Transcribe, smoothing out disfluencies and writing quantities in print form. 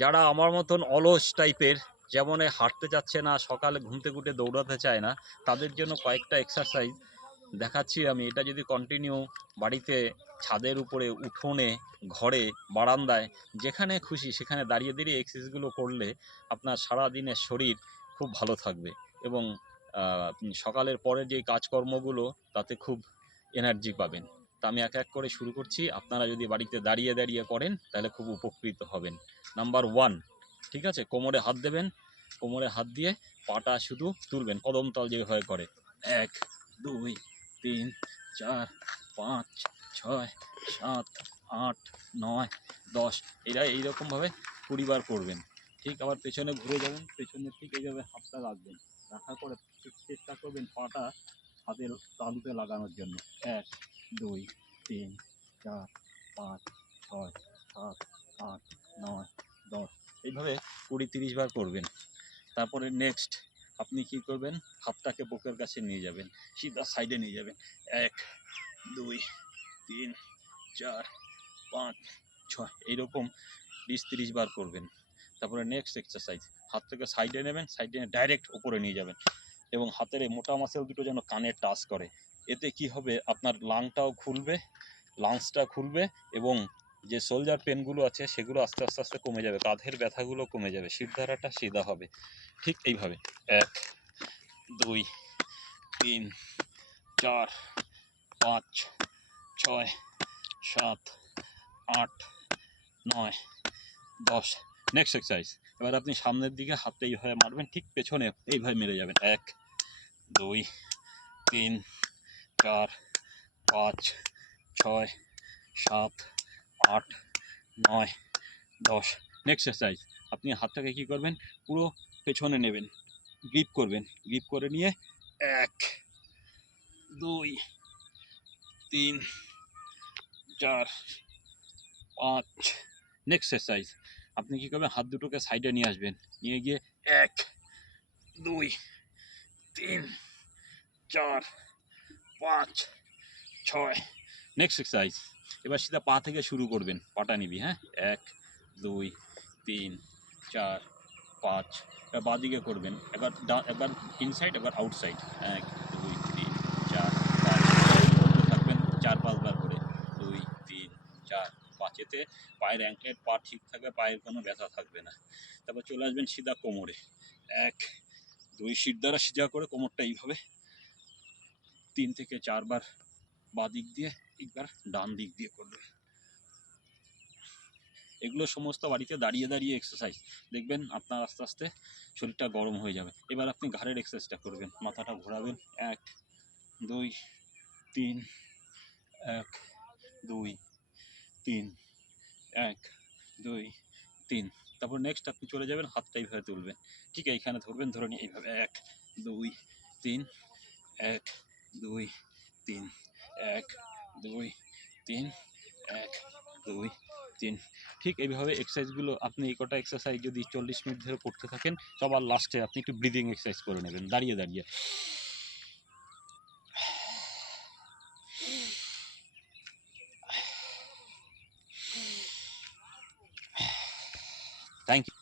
যারা আমার মতন অলস টাইপের, যেমন হাঁটতে যাচ্ছে না, সকালে ঘুম থেকে উঠে দৌড়াতে চায় না, তাদের জন্য কয়েকটা এক্সারসাইজ দেখাচ্ছি আমি। এটা যদি কন্টিনিউ বাড়িতে, ছাদের উপরে, উঠোনে, ঘরে, বারান্দায়, যেখানে খুশি সেখানে দাঁড়িয়ে দাঁড়িয়ে এক্সারসাইজগুলো করলে আপনার সারা দিনের শরীর খুব ভালো থাকবে এবং সকালের পরের যে কাজকর্মগুলো তাতে খুব এনার্জি পাবেন। তা আমি এক এক করে শুরু করছি। আপনারা যদি বাড়িতে দাঁড়িয়ে দাঁড়িয়ে করেন তাহলে খুব উপকৃত হবেন। নাম্বার 1, ঠিক আছে, কোমরে হাত দেবেন। কোমরে হাত দিয়ে পাটা শুধু তুলবেন, কদম তাল যেভাবে করে। 1, 2, 3, 4, 5, 6, 7, 8, 9, 10, এরা এইরকমভাবে 20 বার করবেন। ঠিক আবার পেছনে ঘুরে যাবেন, পেছনে ঠিক এইভাবে হাতটা রাখবেন, রাখার পরে চেষ্টা করবেন পাটা হাতের তালুতে লাগানোর জন্য। 1, 2, 3, 4, 5, 6, 7, 8, 9, 10, এইভাবে 20-30 বার করবেন। তারপরে নেক্সট আপনি কি করবেন, হাতটাকে বুকের কাছে নিয়ে যাবেন, সিধা সাইডে নিয়ে যাবেন। 1, 2, 3, 4, 5, 6, এইরকম 20-30 বার করবেন। তারপরে নেক্সট এক্সারসাইজ, হাতটাকে সাইডে নেবেন, সাইডে ডাইরেক্ট উপরে নিয়ে যাবেন এবং হাতের এই মোটা মাসেল দুটো যেন কানে টাচ করে। এতে কি হবে, আপনার লাংটাও খুলবে, লাংসটা খুলবে এবং যে শোল্ডার পেনগুলো আছে সেগুলো আস্তে আস্তে আস্তে কমে যাবে, কাঁধের ব্যথাগুলো কমে যাবে, শিরদাঁড়াটা সিধা হবে। ঠিক এইভাবে 1, 2, 3, 4, 5, 6, 7, 8, 9, 10। নেক্সট এক্সারসাইজ, এবার আপনি সামনের দিকে হাতটা এইভাবে মারবেন, ঠিক পেছনে এইভাবে মেরে যাবেন। 1, 2, 3, 4, 5, 6, 7, 8, 9, 10। নেক্সট এক্সারসাইজ, আপনি হাতটাকে কী করবেন, পুরো পেছনে নেবেন, গ্রিপ করবেন, গ্রিপ করে নিয়ে 1, 2, 3, 4, 5। নেক্সট এক্সারসাইজ, আপনি কী করবেন, হাত দুটোকে সাইডে নিয়ে আসবেন, নিয়ে গিয়ে 1, 2, 3, 4, 5, 6। নেক্সট এক্সারসাইজ, এবার সেটা পা থেকে শুরু করবেন, পাটা নিবি, হ্যাঁ, 1, 2, 3, 4, 5। এবার বাঁ দিকে করবেন, একবার ইনসাইড একবার আউটসাইড। 1, 2, 3, 4, 5 করতে থাকবেন 4-5 বার করে। 2, 3, 4, 5। এতে পায়ের অ্যাঙ্কলেট পা ঠিক থাকবে, পায়ের কোনো ব্যথা থাকবে না। তারপর চলে আসবেন সিধা কোমরে, 1, 2, শির দ্বারা সিধা করে কোমরটা এইভাবে 3 থেকে 4 বার বাঁ দিক দিয়ে, একবার ডান দিক দিয়ে করবে। এগুলো সমস্ত বাড়িতে দাঁড়িয়ে দাঁড়িয়ে এক্সারসাইজ, দেখবেন আপনার আস্তে আস্তে শরীরটা গরম হয়ে যাবে। এবার আপনি ঘাড়ের এক্সারসাইজটা করবেন, মাথাটা ঘোরাবেন। 1, 2, 3, 1, 2, 3, 1, 2, 3। তারপর নেক্সট আপনি চলে যাবেন, হাতটা এইভাবে তুলবেন, ঠিক এইখানে ধরবেন, ধরে নিয়ে এইভাবে 1, 2, 3, 1, 2, 3, 1, 2, 3, 1, 2, 3। ঠিক এইভাবে এক্সারসাইজগুলো আপনি এই কটা এক্সারসাইজ যদি 40 মিনিট ধরে করতে থাকেন, সবার লাস্টে আপনি একটু ব্রিদিং এক্সারসাইজ করে নেবেন দাঁড়িয়ে দাঁড়িয়ে। Thank you.